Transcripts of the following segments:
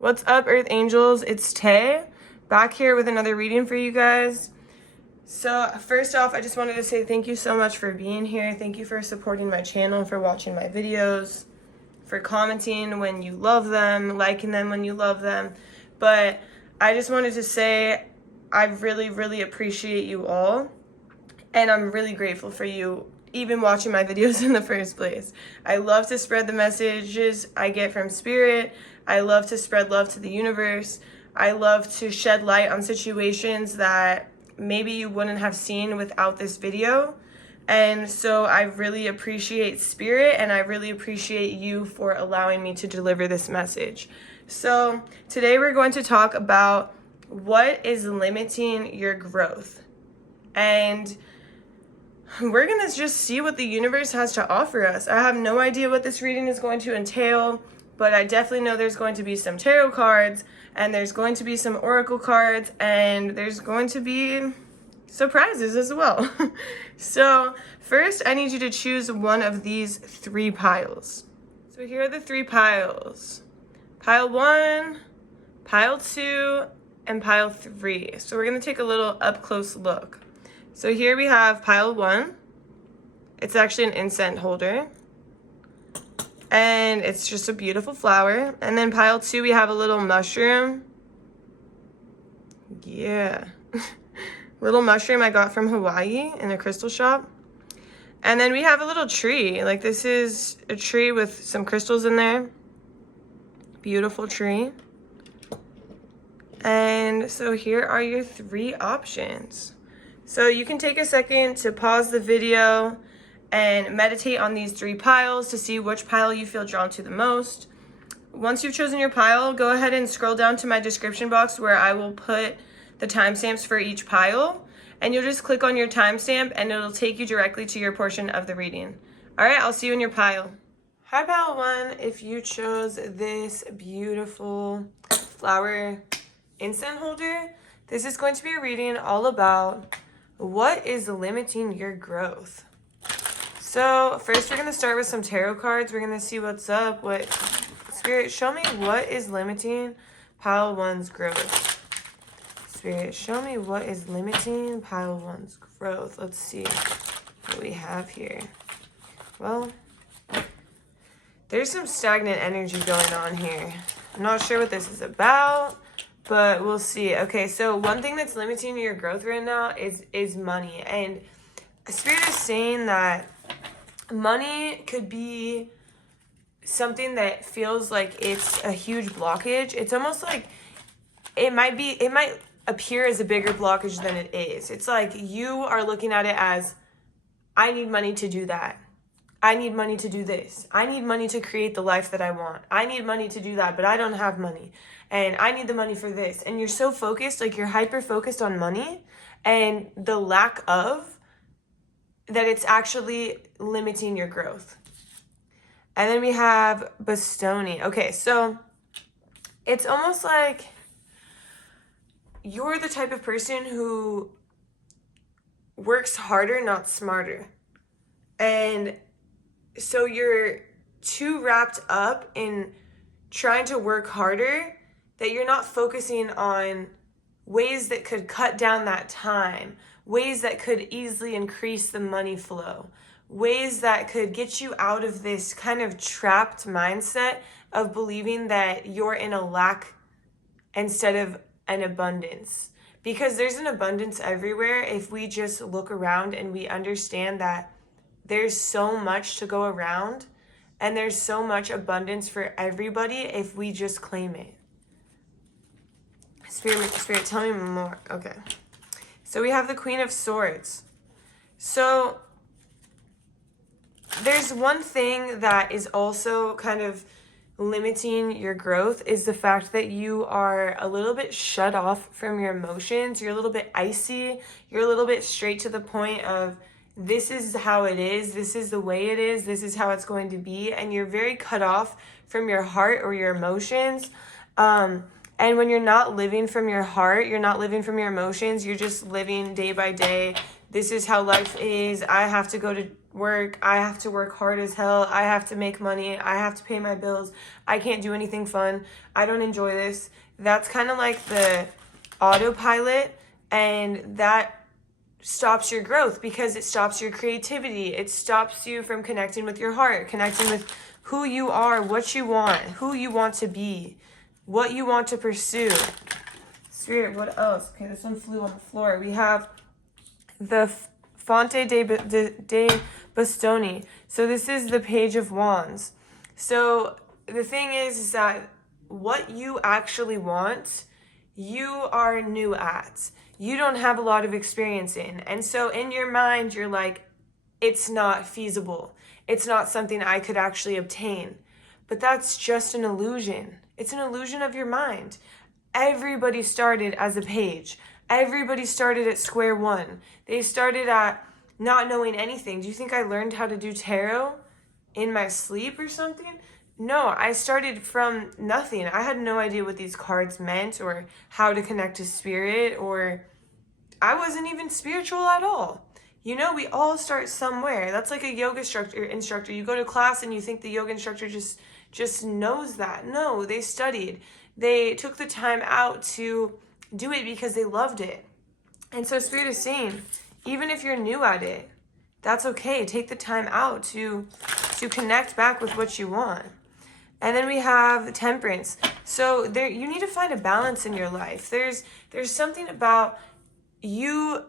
What's up, Earth Angels? It's Tay, back here with another reading for you guys. So first off, I just wanted to say thank you so much for being here. Thank you for supporting my channel, for watching my videos, for commenting when you love them, liking them when you love them. But I just wanted to say I really appreciate you all, and I'm really grateful for you even watching my videos in the first place. I love to spread the messages I get from Spirit. I love to spread love to the universe. I love to shed light on situations that maybe you wouldn't have seen without this video. And so I really appreciate Spirit, and I really appreciate you for allowing me to deliver this message. So today we're going to talk about what is limiting your growth. And we're going to just see what the universe has to offer us. I have no idea what this reading is going to entail, but I definitely know there's going to be some tarot cards, and there's going to be some oracle cards, and there's going to be surprises as well. So first, I need you to choose one of these three piles. So here are the three piles. Pile 1, pile 2, and pile 3. So we're going to take a little up-close look. So here we have pile 1. It's actually an incense holder, and it's just a beautiful flower. And then pile 2, we have a little mushroom. Yeah. Little mushroom I got from Hawaii in a crystal shop. And then we have a little tree. Like, this is a tree with some crystals in there. Beautiful tree. And so here are your three options. So you can take a second to pause the video and meditate on these three piles to see which pile you feel drawn to the most. Once you've chosen your pile, go ahead and scroll down to my description box where I will put the timestamps for each pile, and you'll just click on your timestamp and it'll take you directly to your portion of the reading. All right, I'll see you in your pile. Hi, pile 1. If you chose this beautiful flower incense holder, this is going to be a reading all about what is limiting your growth. So first, we're going to start with some tarot cards. We're going to see what's up. Spirit, show me what is limiting pile 1's growth. Spirit, show me what is limiting pile 1's growth. Let's see what we have here. Well, there's some stagnant energy going on here. I'm not sure what this is about, but we'll see. Okay, so one thing that's limiting your growth right now is money. And Spirit is saying that money could be something that feels like it's a huge blockage. It's almost like it might appear as a bigger blockage than it is. It's like you are looking at it as, I need money to do that. I need money to do this. I need money to create the life that I want. I need money to do that, but I don't have money. And I need the money for this. And you're so focused, like you're hyper focused on money and the lack of, that it's actually limiting your growth. And then we have bestowing. Okay, so it's almost like you're the type of person who works harder, not smarter. And so you're too wrapped up in trying to work harder that you're not focusing on ways that could cut down that time, ways that could easily increase the money flow, ways that could get you out of this kind of trapped mindset of believing that you're in a lack instead of an abundance. Because there's an abundance everywhere if we just look around and we understand that there's so much to go around and there's so much abundance for everybody if we just claim it. Spirit, tell me more. Okay. So we have the Queen of Swords. So there's one thing that is also kind of limiting your growth is the fact that you are a little bit shut off from your emotions. You're a little bit icy. You're a little bit straight to the point of, this is how it is. This is the way it is. This is how it's going to be. And you're very cut off from your heart or your emotions. And when you're not living from your heart, you're not living from your emotions, you're just living day by day, This is how life is. I have to go to work. I have to work hard as hell. I have to make money. I have to pay my bills. I can't do anything fun. I don't enjoy this. That's kind of like the autopilot, and that stops your growth because it stops your creativity. It stops you from connecting with your heart, connecting with who you are, what you want, who you want to be, what you want to pursue. Spirit, what else? Okay, this one flew on the floor. We have the Fonte de Bastoni. So this is the Page of Wands. So the thing is that what you actually want, you are new at. You don't have a lot of experience in. And so in your mind, you're like, it's not feasible. It's not something I could actually obtain. But that's just an illusion. It's an illusion of your mind. Everybody started as a page. Everybody started at square one. They started at not knowing anything. Do you think I learned how to do tarot in my sleep or something? No, I started from nothing. I had no idea what these cards meant or how to connect to spirit, or I wasn't even spiritual at all. You know, we all start somewhere. That's like a yoga instructor. You go to class and you think the yoga instructor just knows that. No, they studied. They took the time out to do it because they loved it. And so Spirit is saying, even if you're new at it, that's okay. Take the time out to connect back with what you want. And then we have Temperance. So there, you need to find a balance in your life. There's something about you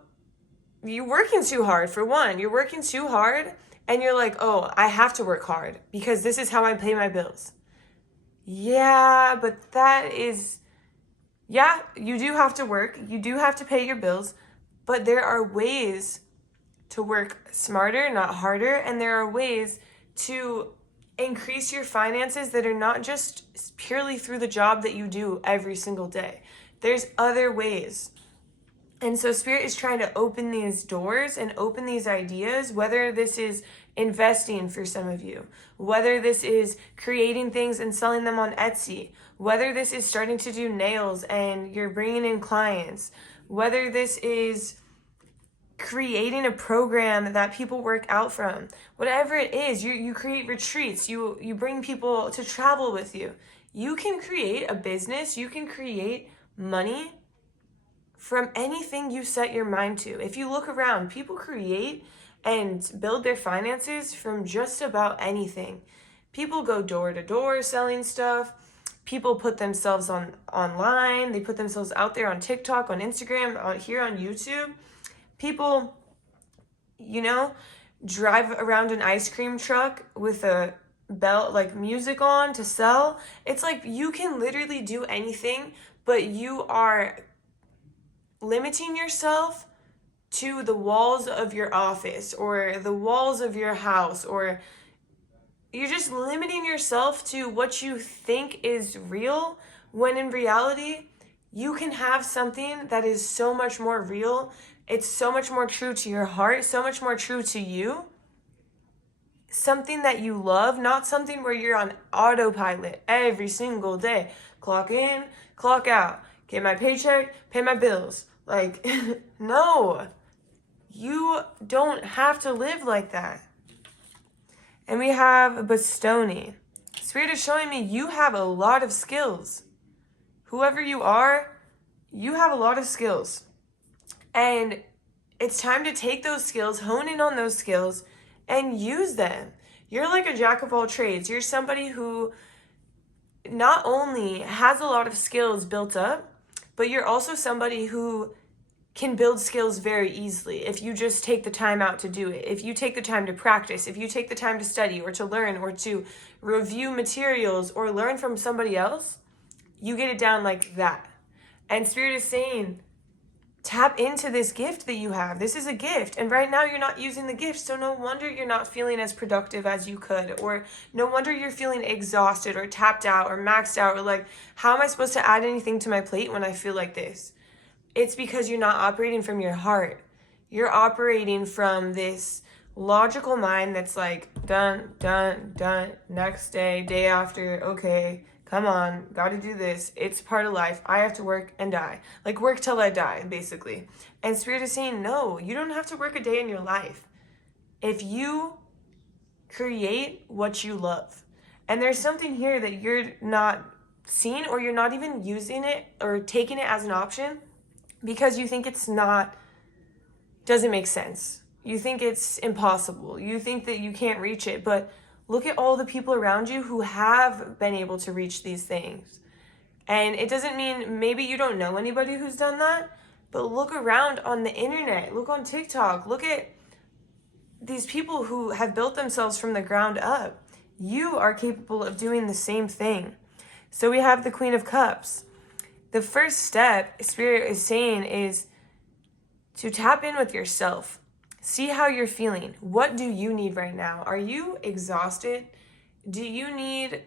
working too hard. For one, you're working too hard and you're like, oh, I have to work hard because this is how I pay my bills. Yeah, but that is, yeah, you do have to work. You do have to pay your bills, but there are ways to work smarter, not harder. And there are ways to increase your finances that are not just purely through the job that you do every single day. There's other ways. And so Spirit is trying to open these doors and open these ideas, whether this is investing for some of you, whether this is creating things and selling them on Etsy, whether this is starting to do nails and you're bringing in clients, whether this is creating a program that people work out from, whatever it is, you create retreats, you bring people to travel with you. You can create a business, you can create money from anything you set your mind to. If you look around, people create and build their finances from just about anything. People go door to door selling stuff. People put themselves online. They put themselves out there on TikTok, on Instagram, here on YouTube. People, drive around an ice cream truck with a belt, like music on to sell. It's like you can literally do anything, but you are limiting yourself to the walls of your office or the walls of your house, or you're just limiting yourself to what you think is real, when in reality, you can have something that is so much more real. It's so much more true to your heart, so much more true to you. Something that you love, not something where you're on autopilot every single day. Clock in, clock out, get my paycheck, pay my bills. Like, no, you don't have to live like that. And we have Bastoni. Spirit is showing me you have a lot of skills. Whoever you are, you have a lot of skills. And it's time to take those skills, hone in on those skills, and use them. You're like a jack of all trades. You're somebody who not only has a lot of skills built up, but you're also somebody who can build skills very easily if you just take the time out to do it. If you take the time to practice, if you take the time to study or to learn or to review materials or learn from somebody else, you get it down like that. And Spirit is saying, tap into this gift that you have. This is a gift. And right now you're not using the gift. So no wonder you're not feeling as productive as you could. Or no wonder you're feeling exhausted or tapped out or maxed out. Or like, how am I supposed to add anything to my plate when I feel like this? It's because you're not operating from your heart. You're operating from this logical mind that's like, done, done, done, next day, day after, okay, Come on, gotta do this. It's part of life. I have to work and die. Like, work till I die, basically. And Spirit is saying, no, you don't have to work a day in your life. If you create what you love, and there's something here that you're not seeing, or you're not even using it or taking it as an option because you think it's not, doesn't make sense. You think it's impossible. You think that you can't reach it, but look at all the people around you who have been able to reach these things. And it doesn't mean maybe you don't know anybody who's done that, but look around on the internet, look on TikTok, look at these people who have built themselves from the ground up. You are capable of doing the same thing. So we have the Queen of Cups. The first step, Spirit is saying, is to tap in with yourself. See how you're feeling. What do you need right now? Are you exhausted? Do you need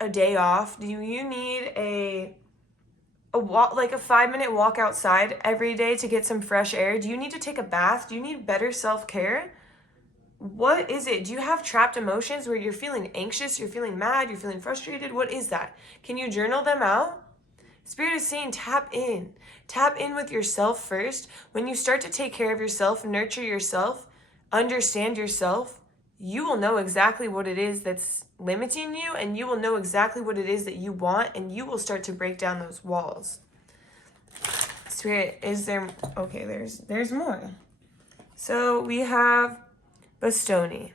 a day off? Do you need a walk, like a 5-minute walk outside every day to get some fresh air? Do you need to take a bath? Do you need better self-care? What is it? Do you have trapped emotions where you're feeling anxious, you're feeling mad, you're feeling frustrated? What is that? Can you journal them out? Spirit is saying tap in. Tap in with yourself first. When you start to take care of yourself, nurture yourself, understand yourself, you will know exactly what it is that's limiting you, and you will know exactly what it is that you want, and you will start to break down those walls. Spirit, is there... Okay, there's more. So we have Bastoni.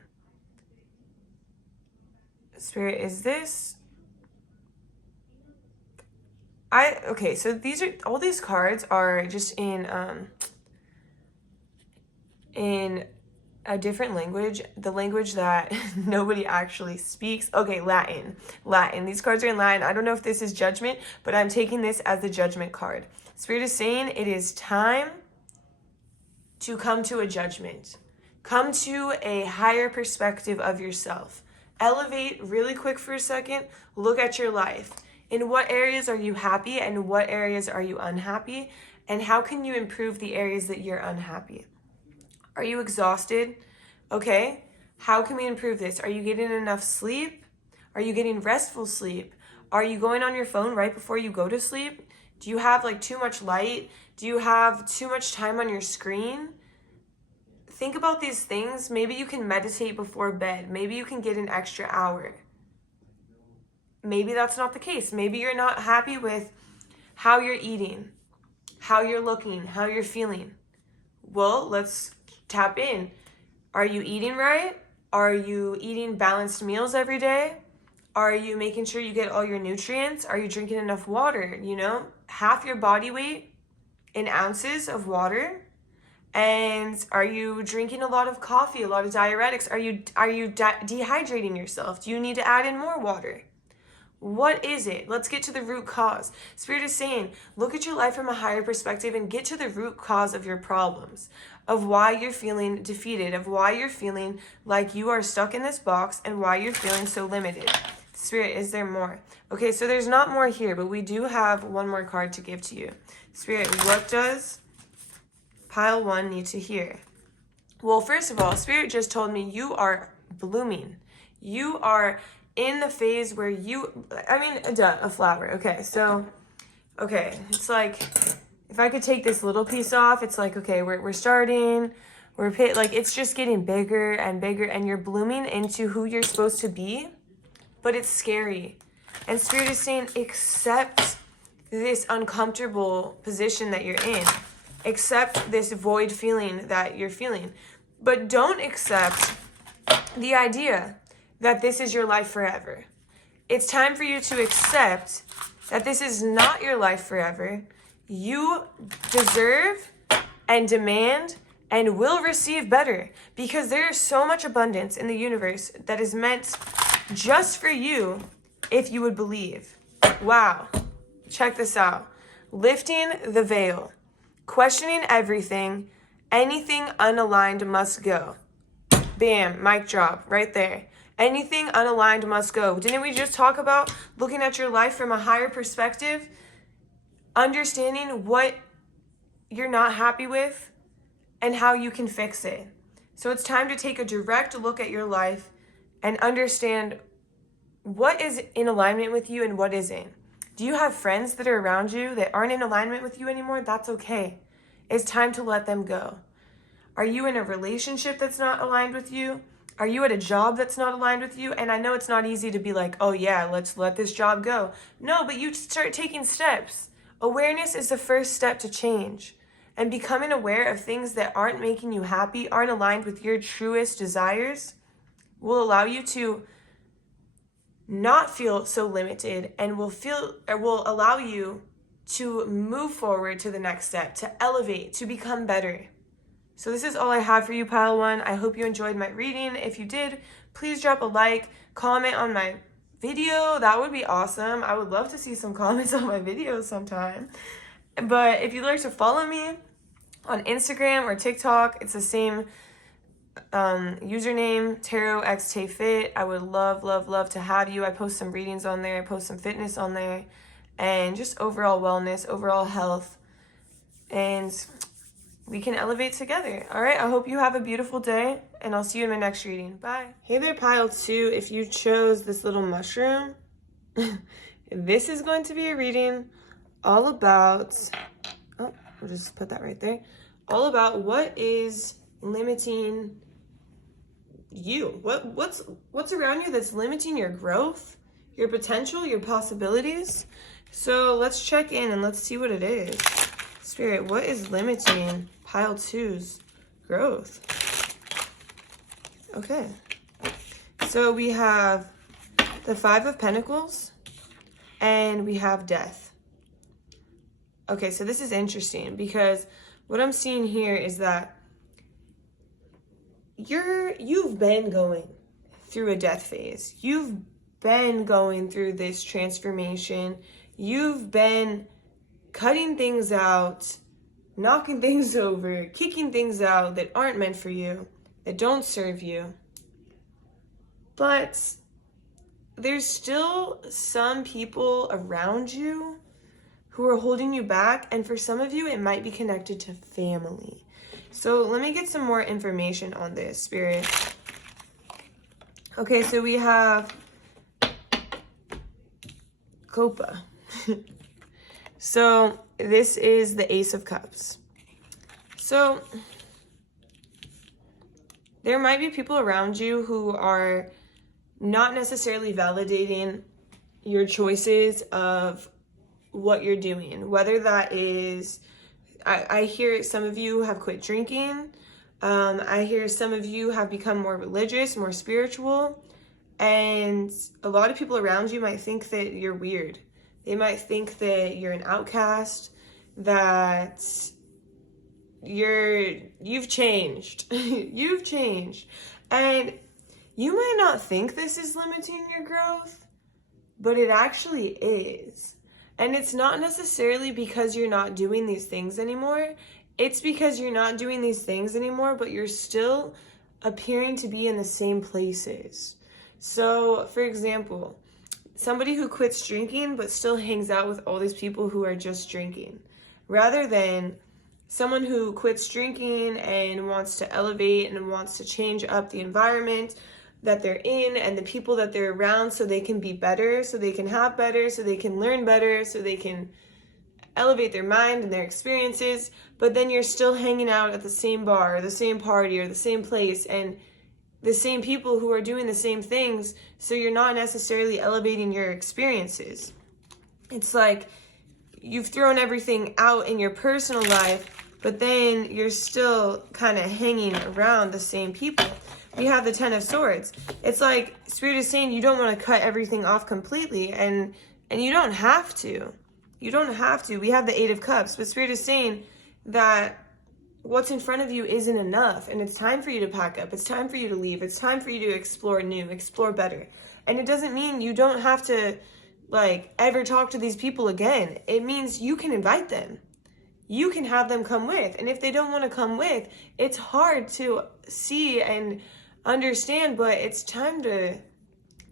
Spirit, is this... Okay, so these are... All these cards are just in a different language, the language that nobody actually speaks. Okay, Latin. These cards are in Latin. I don't know if this is judgment, but I'm taking this as the judgment card. Spirit is saying it is time to come to a judgment. Come to a higher perspective of yourself. Elevate really quick for a second. Look at your life. In what areas are you happy and what areas are you unhappy? And how can you improve the areas that you're unhappy? Are you exhausted? Okay. How can we improve this? Are you getting enough sleep? Are you getting restful sleep? Are you going on your phone right before you go to sleep? Do you have like too much light? Do you have too much time on your screen? Think about these things. Maybe you can meditate before bed. Maybe you can get an extra hour. Maybe that's not the case. Maybe you're not happy with how you're eating, how you're looking, how you're feeling. Well, let's tap in. Are you eating right? Are you eating balanced meals every day? Are you making sure you get all your nutrients? Are you drinking enough water? You know, half your body weight in ounces of water. And are you drinking a lot of coffee, a lot of diuretics? Are you dehydrating yourself? Do you need to add in more water? What is it? Let's get to the root cause. Spirit is saying, look at your life from a higher perspective and get to the root cause of your problems, of why you're feeling defeated, of why you're feeling like you are stuck in this box, and why you're feeling so limited. Spirit, is there more? Okay, so there's not more here, but we do have one more card to give to you. Spirit, what does pile 1 need to hear? Well, first of all, Spirit just told me you are blooming. You are in the phase where a flower. Okay, so, it's like, if I could take this little piece off, it's like, okay, we're starting, like, it's just getting bigger and bigger, and you're blooming into who you're supposed to be, but it's scary. And Spirit is saying, accept this uncomfortable position that you're in. Accept this void feeling that you're feeling. But don't accept the idea that this is your life forever. It's time for you to accept that this is not your life forever. You deserve and demand and will receive better, because there is so much abundance in the universe that is meant just for you if you would believe. Wow. Check this out. Lifting the veil. Questioning everything. Anything unaligned must go. Bam. Mic drop. Right there. Anything unaligned must go. Didn't we just talk about looking at your life from a higher perspective? Understanding what you're not happy with and how you can fix it. So it's time to take a direct look at your life and understand what is in alignment with you and what isn't. Do you have friends that are around you that aren't in alignment with you anymore? That's okay. It's time to let them go. Are you in a relationship that's not aligned with you? Are you at a job that's not aligned with you? And I know it's not easy to be like, oh yeah, let's let this job go. No, but you start taking steps. Awareness is the first step to change. And becoming aware of things that aren't making you happy, aren't aligned with your truest desires, will allow you to not feel so limited and will allow you to move forward to the next step, to elevate, to become better. So this is all I have for you, Pile 1. I hope you enjoyed my reading. If you did, please drop a like, comment on my video. That would be awesome. I would love to see some comments on my videos sometime. But if you'd like to follow me on Instagram or TikTok, it's the same username, TarotXTayFit. I would love to have you. I post some readings on there. I post some fitness on there. And just overall wellness, overall health. And we can elevate together. All right, I hope you have a beautiful day, and I'll see you in my next reading. Bye. Hey there, Pile 2. If you chose this little mushroom, this is going to be a reading all about, oh, I'll just put that right there, all about what is limiting you. What's around you that's limiting your growth, your potential, your possibilities. So let's check in and let's see what it is. Spirit, what is limiting Pile 2's growth? Okay. So we have the 5 of Pentacles and we have Death. Okay, so this is interesting because what I'm seeing here is that you've been going through a death phase. You've been going through this transformation. You've been cutting things out, knocking things over, kicking things out that aren't meant for you, that don't serve you. But there's still some people around you who are holding you back, and for some of you, it might be connected to family. So let me get some more information on this, Spirit. Okay, so we have Copa. So this is the Ace of Cups. So there might be people around you who are not necessarily validating your choices of what you're doing, whether that is, I hear some of you have quit drinking. I hear some of you have become more religious, more spiritual, and a lot of people around you might think that you're weird. They might think that you're an outcast, that you've changed. You've changed. And you might not think this is limiting your growth, but it actually is. And it's not necessarily because you're not doing these things anymore. It's because you're not doing these things anymore, but you're still appearing to be in the same places. So, for example, somebody who quits drinking but still hangs out with all these people who are just drinking, rather than someone who quits drinking and wants to elevate and wants to change up the environment that they're in and the people that they're around so they can be better, so they can have better, so they can learn better, so they can elevate their mind and their experiences. But then you're still hanging out at the same bar or the same party or the same place and the same people who are doing the same things, so you're not necessarily elevating your experiences. It's like you've thrown everything out in your personal life, but then you're still kind of hanging around the same people. We have the 10 of Swords. It's like Spirit is saying you don't want to cut everything off completely, and you don't have to. You don't have to. We have the 8 of Cups, but Spirit is saying that what's in front of you isn't enough, and it's time for you to pack up. It's time for you to leave. It's time for you to explore new, explore better. And it doesn't mean you don't have to, like, ever talk to these people again. It means you can invite them. You can have them come with. And if they don't want to come with, it's hard to see and understand, but it's time to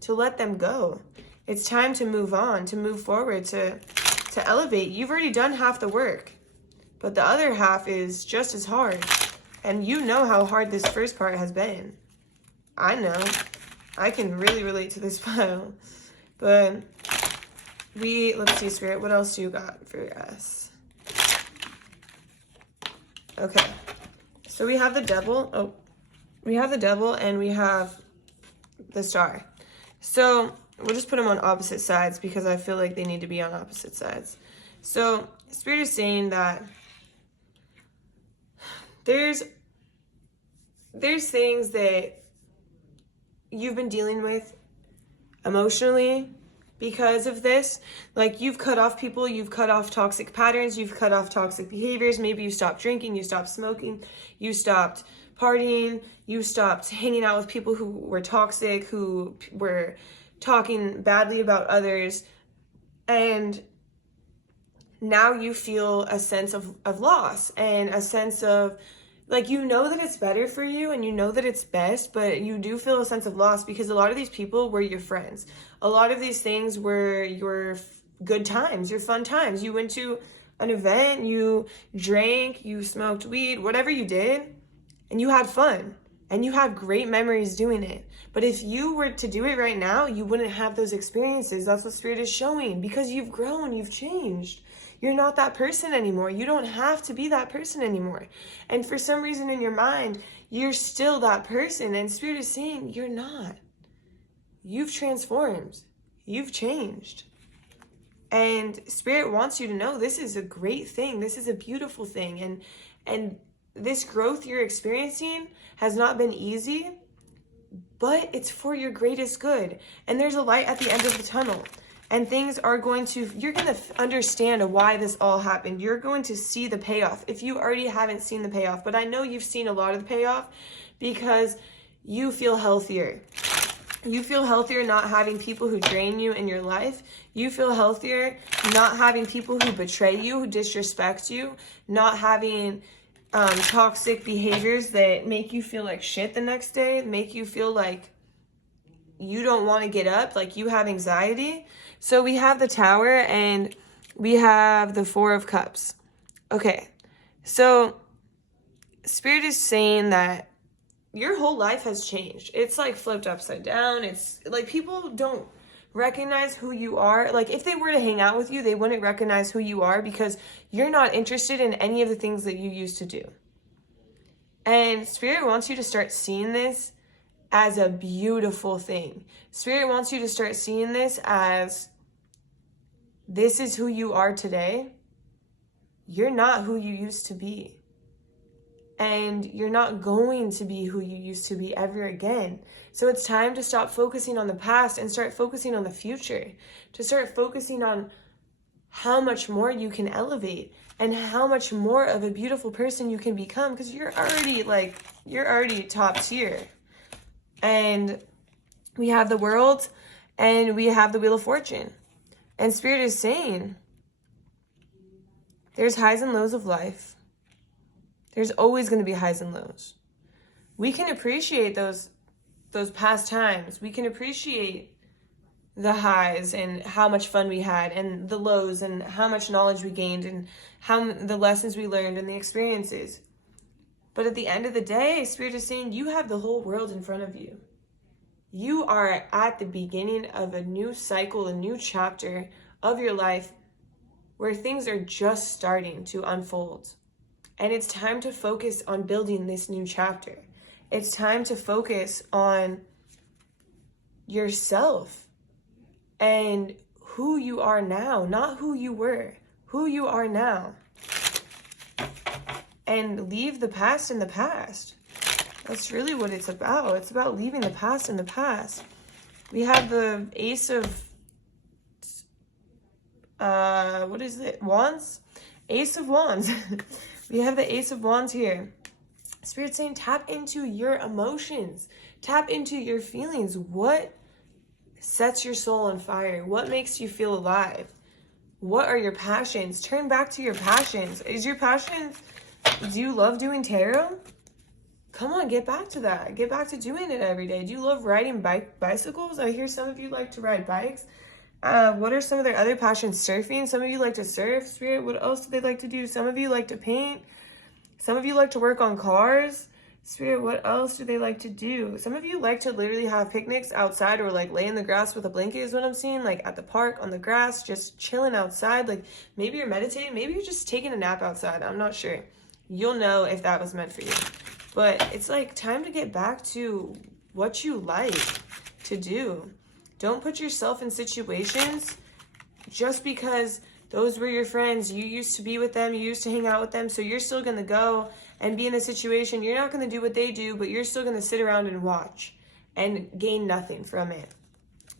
let them go. It's time to move on, to move forward, to elevate. You've already done half the work, but the other half is just as hard. And you know how hard this first part has been. I know. I can really relate to this pile. But let's see, Spirit, what else do you got for us? Okay. So we have the Devil. Oh, we have the Devil and we have the Star. So we'll just put them on opposite sides because I feel like they need to be on opposite sides. So Spirit is saying that there's things that you've been dealing with emotionally because of this. Like, you've cut off people, you've cut off toxic patterns, you've cut off toxic behaviors. Maybe you stopped drinking, you stopped smoking, you stopped partying, you stopped hanging out with people who were toxic, who were talking badly about others. And now you feel a sense of loss and a sense of, like, you know that it's better for you and you know that it's best, but you do feel a sense of loss because a lot of these people were your friends. A lot of these things were your good times, your fun times. You went to an event, you drank, you smoked weed, whatever you did, and you had fun and you had great memories doing it. But if you were to do it right now, you wouldn't have those experiences. That's what Spirit is showing, because you've grown, you've changed. You're not that person anymore. You don't have to be that person anymore. And for some reason in your mind, you're still that person. And Spirit is saying, you're not. You've transformed. You've changed. And Spirit wants you to know this is a great thing. This is a beautiful thing. And this growth you're experiencing has not been easy, but it's for your greatest good. And there's a light at the end of the tunnel. And things are you're going to understand why this all happened. You're going to see the payoff if you already haven't seen the payoff. But I know you've seen a lot of the payoff because you feel healthier. You feel healthier not having people who drain you in your life. You feel healthier not having people who betray you, who disrespect you, not having toxic behaviors that make you feel like shit the next day, make you feel like you don't want to get up, like you have anxiety. So we have the Tower and we have the Four of Cups. Okay, so Spirit is saying that your whole life has changed. It's like flipped upside down. It's like people don't recognize who you are. Like, if they were to hang out with you, they wouldn't recognize who you are because you're not interested in any of the things that you used to do. And Spirit wants you to start seeing this as a beautiful thing. Spirit wants you to start seeing this as, this is who you are today. You're not who you used to be. And you're not going to be who you used to be ever again. So it's time to stop focusing on the past and start focusing on the future. To start focusing on how much more you can elevate and how much more of a beautiful person you can become, because you're already top tier. And we have the World and we have the Wheel of Fortune. And Spirit is saying there's highs and lows of life. There's always going to be highs and lows. We can appreciate those past times. We can appreciate the highs and how much fun we had, and the lows and how much knowledge we gained, and how the lessons we learned and the experiences. But at the end of the day, Spirit is saying you have the whole world in front of you. You are at the beginning of a new cycle, a new chapter of your life where things are just starting to unfold. And it's time to focus on building this new chapter. It's time to focus on yourself and who you are now, not who you were, who you are now. And leave the past in the past. That's really what it's about. It's about leaving the past in the past. We have the Ace of, Wands? Ace of Wands. We have the Ace of Wands here. Spirit saying tap into your emotions. Tap into your feelings. What sets your soul on fire? What makes you feel alive? What are your passions? Turn back to your passions. Is your passion, do you love doing tarot? Come on, get back to that. Get back to doing it every day. Do you love riding bicycles? I hear some of you like to ride bikes. What are some of their other passions? Surfing. Some of you like to surf. Spirit, what else do they like to do? Some of you like to paint. Some of you like to work on cars. Spirit, what else do they like to do? Some of you like to literally have picnics outside or like lay in the grass with a blanket is what I'm seeing. Like at the park, on the grass, just chilling outside. Like maybe you're meditating. Maybe you're just taking a nap outside. I'm not sure. You'll know if that was meant for you. But it's like time to get back to what you like to do. Don't put yourself in situations just because those were your friends. You used to be with them. You used to hang out with them. So you're still going to go and be in a situation. You're not going to do what they do, but you're still going to sit around and watch and gain nothing from it.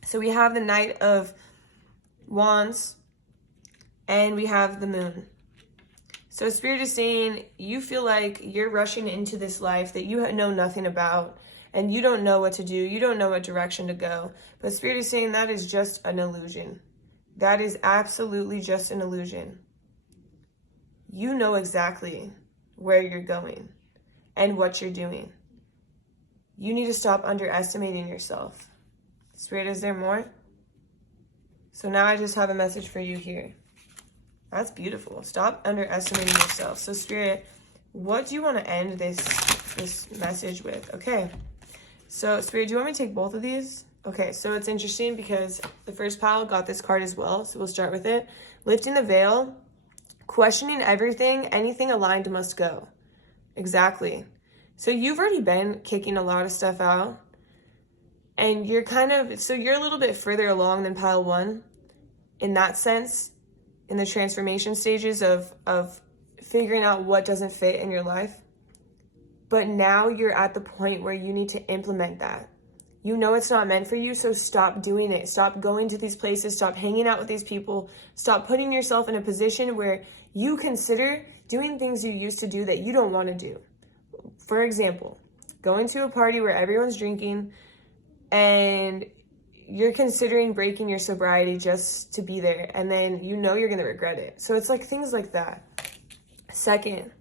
So we have the Knight of Wands and we have the Moon. So Spirit is saying you feel like you're rushing into this life that you know nothing about and you don't know what to do. You don't know what direction to go. But Spirit is saying that is just an illusion. That is absolutely just an illusion. You know exactly where you're going and what you're doing. You need to stop underestimating yourself. Spirit, is there more? So now I just have a message for you here. That's beautiful. Stop underestimating yourself. So Spirit, what do you want to end this message with? Okay. So Spirit, do you want me to take both of these? Okay, so it's interesting because the first pile got this card as well. So we'll start with it. Lifting the veil. Questioning everything, anything aligned must go. Exactly. So you've already been kicking a lot of stuff out. And you're you're a little bit further along than pile 1 in that sense, in the transformation stages of figuring out what doesn't fit in your life. But now you're at the point where you need to implement that. You know it's not meant for you, so stop doing it. Stop going to these places. Stop hanging out with these people. Stop putting yourself in a position where you consider doing things you used to do that you don't want to do. For example, going to a party where everyone's drinking and you're considering breaking your sobriety just to be there, and then you know you're going to regret it. So it's like things like that. Second,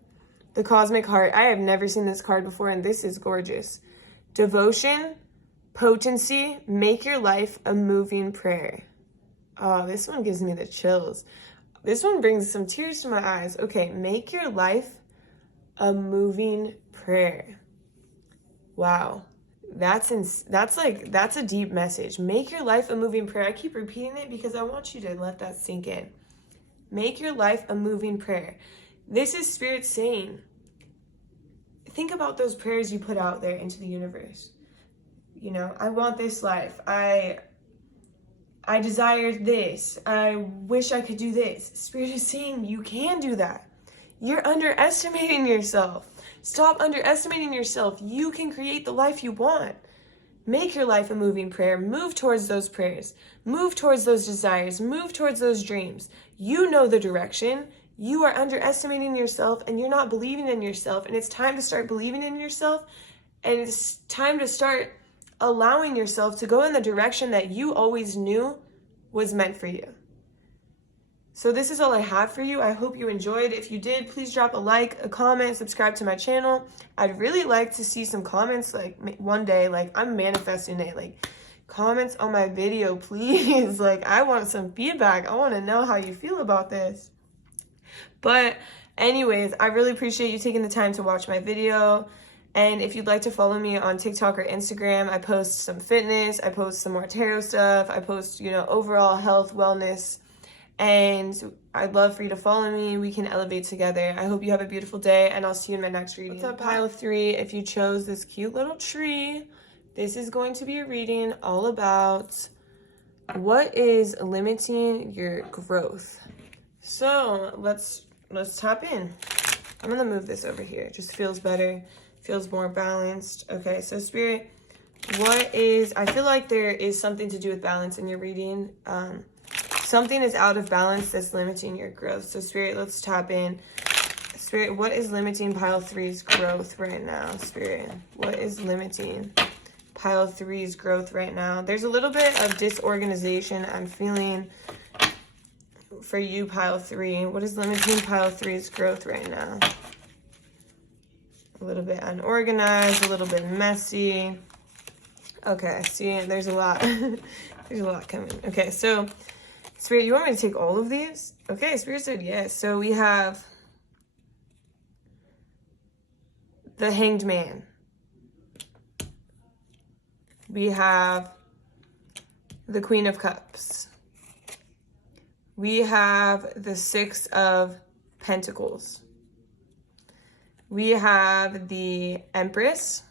the Cosmic Heart. I have never seen this card before, and this is gorgeous. Devotion, potency, make your life a moving prayer. Oh, this one gives me the chills. This one brings some tears to my eyes. Okay, make your life a moving prayer. Wow. That's a deep message. Make your life a moving prayer. I keep repeating it because I want you to let that sink in. Make your life a moving prayer. This is Spirit saying, think about those prayers you put out there into the universe. You know, I want this life. I desire this. I wish I could do this. Spirit is saying you can do that. You're underestimating yourself. Stop underestimating yourself. You can create the life you want. Make your life a moving prayer. Move towards those prayers. Move towards those desires. Move towards those dreams. You know the direction. You are underestimating yourself and you're not believing in yourself. And it's time to start believing in yourself. And it's time to start allowing yourself to go in the direction that you always knew was meant for you. So this is all I have for you. I hope you enjoyed. If you did, please drop a like, a comment, subscribe to my channel. I'd really like to see some comments like one day. Like I'm manifesting it. Like comments on my video, please. Like I want some feedback. I want to know how you feel about this. But anyways, I really appreciate you taking the time to watch my video. And if you'd like to follow me on TikTok or Instagram, I post some fitness, I post some more tarot stuff, I post, overall health, wellness, and I'd love for you to follow me. We can elevate together. I hope you have a beautiful day, and I'll see you in my next reading. What's up, pile 3? If you chose this cute little tree, this is going to be a reading all about what is limiting your growth. So let's tap in. I'm gonna move this over here. It just feels better. Feels more balanced. Okay, so Spirit, I feel like there is something to do with balance in your reading. Something is out of balance that's limiting your growth. So Spirit, let's tap in. Spirit, what is limiting pile 3's growth right now? Spirit, what is limiting pile 3's growth right now? There's a little bit of disorganization I'm feeling for you, pile 3. What is limiting pile 3's growth right now? A little bit unorganized, a little bit messy. Okay, see, there's a lot. There's a lot coming. Okay, so Spirit, you want me to take all of these? Okay, Spirit said yes. So we have the Hanged Man. we have the Queen of Cups. We have the Six of Pentacles. We have the Empress.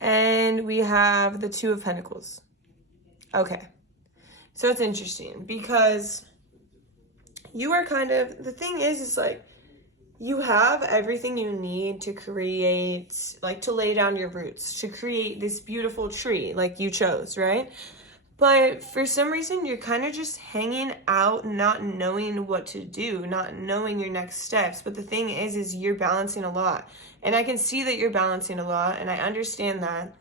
And we have the Two of Pentacles. Okay. So it's interesting because you are kind of, the thing is like, you have everything you need to create, like to lay down your roots, to create this beautiful tree like you chose, right? But for some reason, you're kind of just hanging out, not knowing what to do, not knowing your next steps. But the thing is you're balancing a lot. And I can see that you're balancing a lot, and I understand that.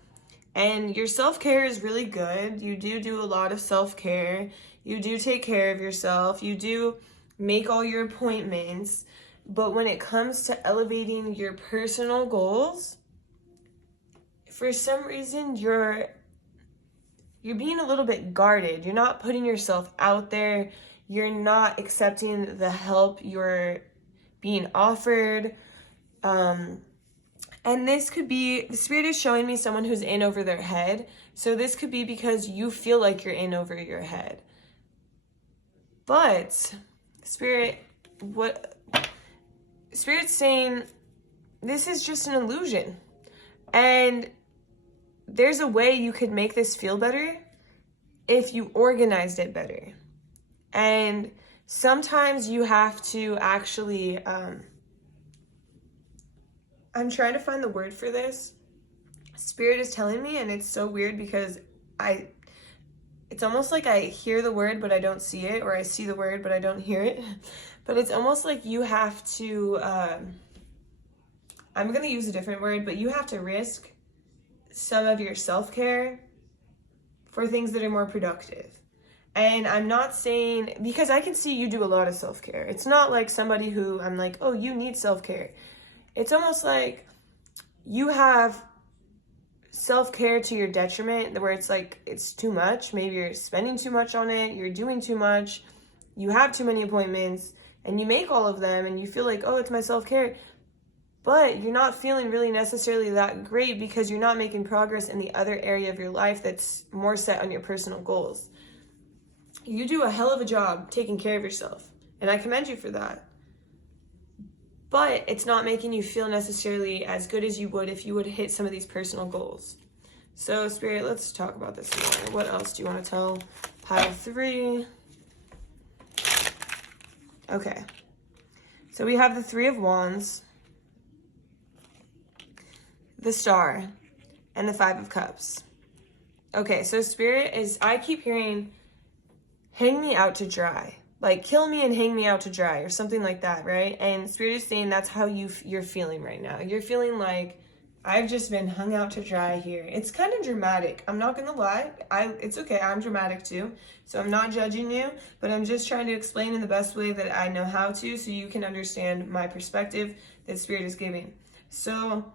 And your self-care is really good. You do a lot of self-care. You do take care of yourself. You do make all your appointments. But when it comes to elevating your personal goals, for some reason, you're being a little bit guarded. You're not putting yourself out there. You're not accepting the help you're being offered. And this could be, the Spirit is showing me someone who's in over their head. So this could be because you feel like you're in over your head. But Spirit's saying this is just an illusion. And there's a way you could make this feel better if you organized it better. And sometimes you have to actually, I'm trying to find the word for this. Spirit is telling me, and it's so weird because it's almost like I hear the word, but I don't see it, or I see the word, but I don't hear it. But it's almost like you have to, I'm going to use a different word, but you have to risk some of your self-care for things that are more productive. And I'm not saying, because I can see you do a lot of self-care. It's not like somebody who I'm like, oh, you need self-care. It's almost like you have self-care to your detriment, where it's like, it's too much. Maybe you're spending too much on it. You're doing too much. You have too many appointments and you make all of them and you feel like, oh, it's my self-care. But you're not feeling really necessarily that great because you're not making progress in the other area of your life that's more set on your personal goals. You do a hell of a job taking care of yourself, and I commend you for that. But it's not making you feel necessarily as good as you would if you would hit some of these personal goals. So, Spirit, let's talk about this more. What else do you want to tell pile 3? Okay. So we have the Three of Wands, the Star, and the Five of Cups. Okay, so Spirit is, I keep hearing, hang me out to dry. Like, kill me and hang me out to dry, or something like that, right? And Spirit is saying that's how you're feeling right now. You're feeling like, I've just been hung out to dry here. It's kind of dramatic. I'm not gonna lie. It's okay, I'm dramatic too. So I'm not judging you, but I'm just trying to explain in the best way that I know how to, so you can understand my perspective that Spirit is giving. So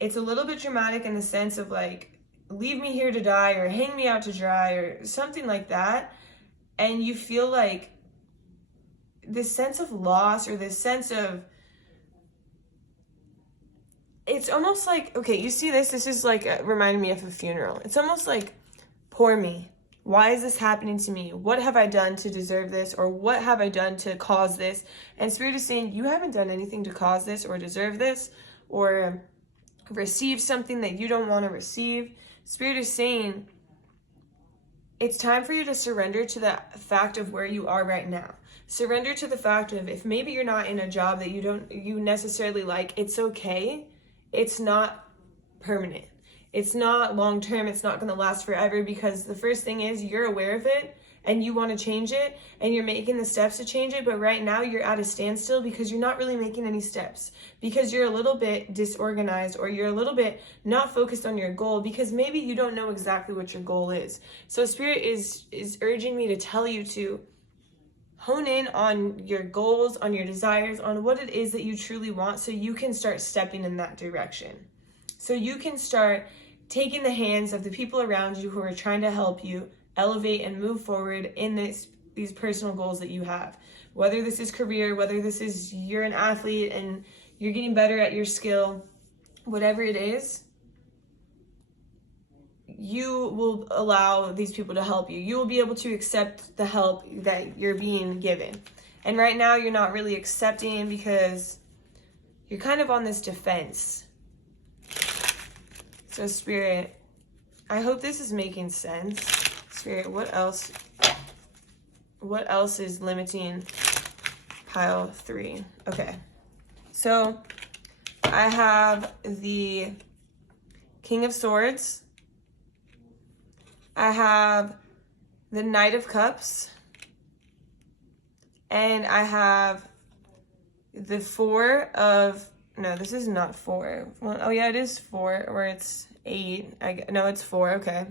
it's a little bit dramatic in the sense of like, leave me here to die, or hang me out to dry, or something like that. And you feel like this sense of loss, or this sense of, it's almost like, okay, you see this is like reminding me of a funeral. It's almost like, poor me. Why is this happening to me? What have I done to deserve this? Or what have I done to cause this? And Spirit is saying, you haven't done anything to cause this, or deserve this, or receive something that you don't want to receive. Spirit is saying, it's time for you to surrender to the fact of where you are right now. Surrender to the fact of, if maybe you're not in a job that you necessarily like, it's okay. It's not permanent. It's not long-term. It's not going to last forever, because the first thing is you're aware of it and you want to change it and you're making the steps to change it. But right now you're at a standstill because you're not really making any steps, because you're a little bit disorganized, or you're a little bit not focused on your goal, because maybe you don't know exactly what your goal is. So Spirit is urging me to tell you to hone in on your goals, on your desires, on what it is that you truly want, so you can start stepping in that direction. So you can start taking the hands of the people around you who are trying to help you elevate and move forward in these personal goals that you have. Whether this is career, whether this is you're an athlete and you're getting better at your skill, whatever it is, you will allow these people to help you. You will be able to accept the help that you're being given. And right now you're not really accepting because you're kind of on this defense. So Spirit, I hope this is making sense. Spirit, what else is limiting pile 3? Okay. So I have the King of Swords. I have the Knight of Cups. And I have the 4 of, no, this is not 4. Well, oh yeah, it is 4, or it's 8. No, it's 4, okay.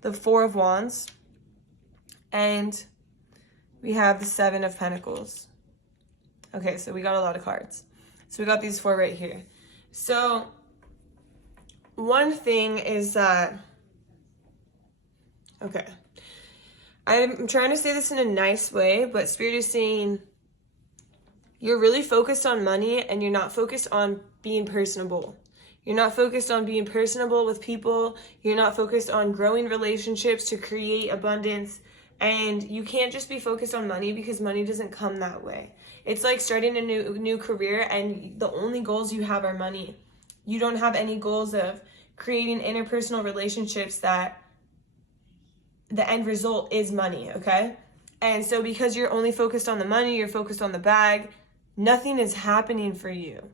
The 4 of Wands. And we have the 7 of Pentacles. Okay, so we got a lot of cards. So we got these 4 right here. So one thing is that, okay, I'm trying to say this in a nice way, but Spirit is saying you're really focused on money and you're not focused on being personable. You're not focused on being personable with people. You're not focused on growing relationships to create abundance. And you can't just be focused on money because money doesn't come that way. It's like starting a new career and the only goals you have are money. You don't have any goals of creating interpersonal relationships that the end result is money, okay? And so because you're only focused on the money, you're focused on the bag, nothing is happening for you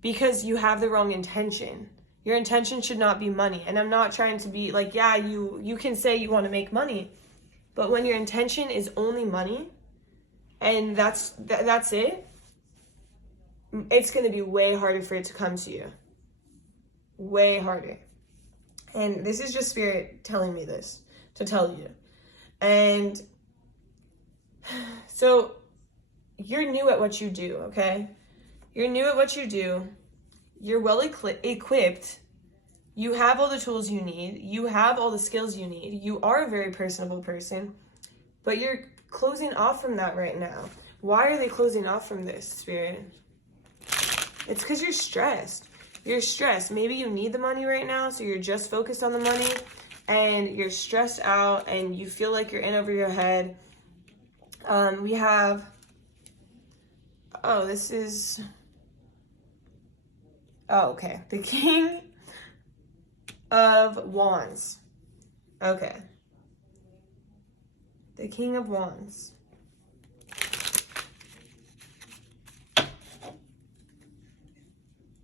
because you have the wrong intention. Your intention should not be money. And I'm not trying to be like, yeah, you can say you want to make money, but when your intention is only money and that's it, it's going to be way harder for it to come to you. Way harder. And this is just Spirit telling me this to tell you. And so you're new at what you do, okay? You're new at what you do. You're well equipped. You have all the tools you need. You have all the skills you need. You are a very personable person, but you're closing off from that right now. Why are they closing off from this, Spirit? It's because you're stressed. You're stressed. Maybe you need the money right now, so you're just focused on the money, and you're stressed out, and you feel like you're in over your head. We have, okay, the King of Wands. Okay. The King of Wands.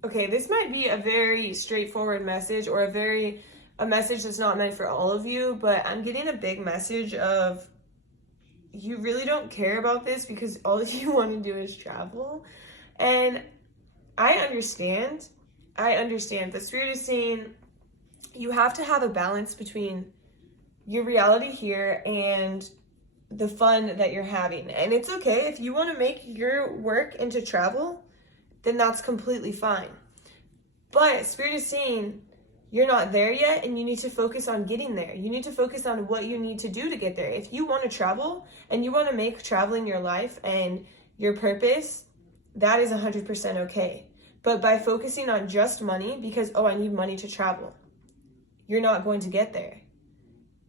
Okay, this might be a very straightforward message or a message that's not meant for all of you, but I'm getting a big message of you really don't care about this because all you want to do is travel. And I understand. The Spirit is saying you have to have a balance between your reality here and the fun that you're having. And it's okay if you want to make your work into travel, then that's completely fine. But Spirit is saying you're not there yet and you need to focus on getting there. You need to focus on what you need to do to get there. If you want to travel and you want to make traveling your life and your purpose, that is 100% okay. But by focusing on just money because, I need money to travel, you're not going to get there.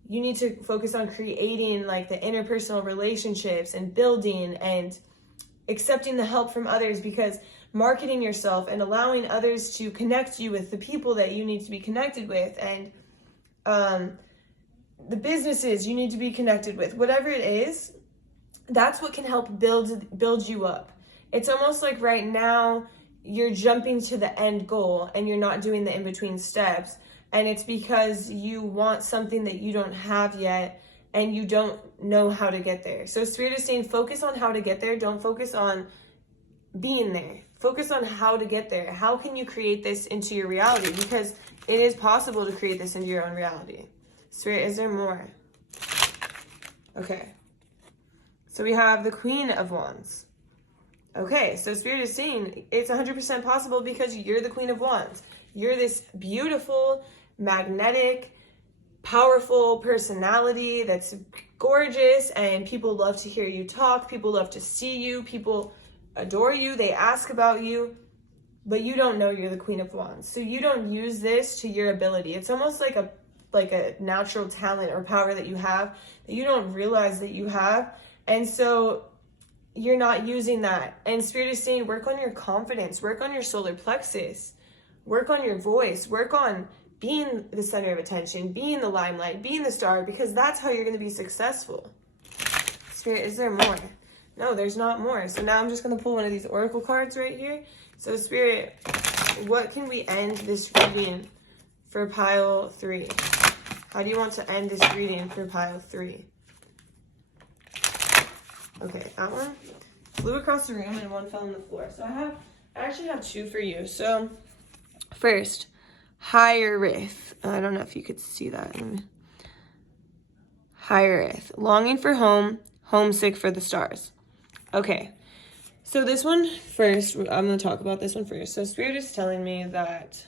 You need to focus on creating like the interpersonal relationships and building and accepting the help from others, because marketing yourself and allowing others to connect you with the people that you need to be connected with, and the businesses you need to be connected with, whatever it is, that's what can help build you up. It's almost like right now you're jumping to the end goal and you're not doing the in-between steps, and it's because you want something that you don't have yet and you don't know how to get there. So Spirit is saying focus on how to get there. Don't focus on being there. Focus on how to get there. How can you create this into your reality? Because it is possible to create this into your own reality. Spirit, is there more? Okay. So we have the Queen of Wands. Okay, so Spirit is saying it's 100% possible because you're the Queen of Wands. You're this beautiful, magnetic, powerful personality that's gorgeous, and people love to hear you talk. People love to see you. People adore you. They ask about you, but you don't know you're the Queen of Wands. So you don't use this to your ability. It's almost like like a natural talent or power that you have that you don't realize that you have. And so you're not using that. And Spirit is saying, work on your confidence, work on your solar plexus, work on your voice, work on being the center of attention, being the limelight, being the star, because that's how you're going to be successful. Spirit, is there more? No, there's not more. So now I'm just going to pull one of these oracle cards right here. So Spirit, what can we end this reading for pile 3? How do you want to end this reading for pile 3? Okay, that one flew across the room and one fell on the floor. So I actually have 2 for you. So first, Hierith. I don't know if you could see that. Hierith. Longing for home, homesick for the stars. Okay. So this one first, I'm going to talk about this one first. So Spirit is telling me that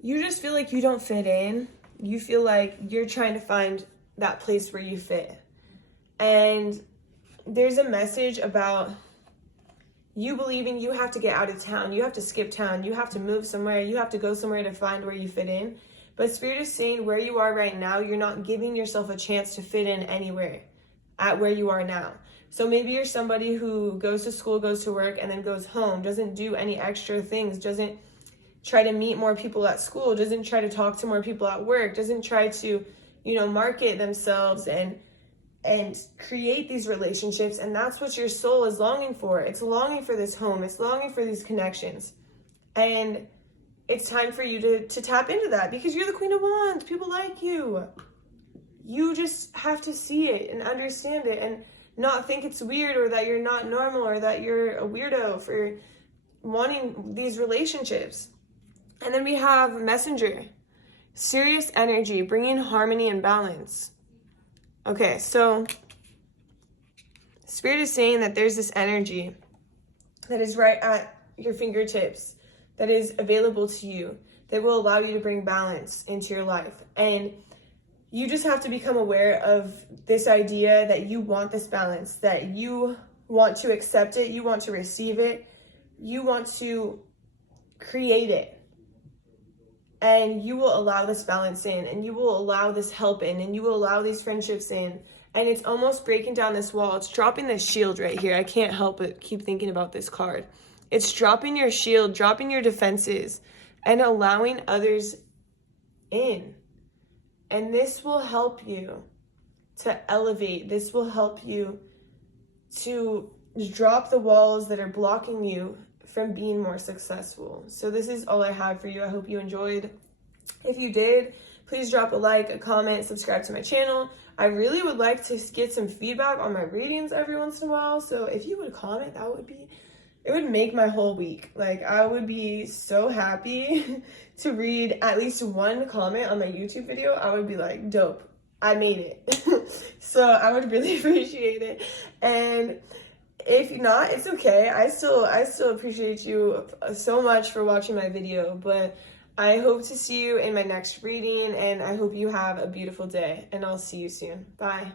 you just feel like you don't fit in. You feel like you're trying to find that place where you fit. And there's a message about you believing you have to get out of town. You have to skip town. You have to move somewhere. You have to go somewhere to find where you fit in. But Spirit is saying where you are right now, you're not giving yourself a chance to fit in anywhere at where you are now. So maybe you're somebody who goes to school, goes to work, and then goes home, doesn't do any extra things, doesn't try to meet more people at school, doesn't try to talk to more people at work, doesn't try to, market themselves and create these relationships. And that's what your soul is longing for. It's longing for this home. It's longing for these connections. And it's time for you to tap into that, because you're the Queen of Wands. People like you. You just have to see it and understand it and not think it's weird or that you're not normal or that you're a weirdo for wanting these relationships. And then we have Messenger. Serious energy, bringing harmony and balance. Okay, so Spirit is saying that there's this energy that is right at your fingertips, that is available to you, that will allow you to bring balance into your life. And you just have to become aware of this idea that you want this balance, that you want to accept it, you want to receive it, you want to create it. And you will allow this balance in, and you will allow this help in, and you will allow these friendships in. And it's almost breaking down this wall. It's dropping this shield right here. I can't help but keep thinking about this card. It's dropping your shield, dropping your defenses, and allowing others in. And this will help you to elevate. This will help you to drop the walls that are blocking you from being more successful. So this is all I have for you. I hope you enjoyed. If you did, please drop a like, a comment, subscribe to my channel. I really would like to get some feedback on my readings every once in a while. So if you would comment, it would make my whole week. Like, I would be so happy to read at least one comment on my YouTube video. I would be like, dope, I made it. So I would really appreciate it. And if not, it's okay. I still appreciate you so much for watching my video, but I hope to see you in my next reading, and I hope you have a beautiful day, and I'll see you soon. Bye.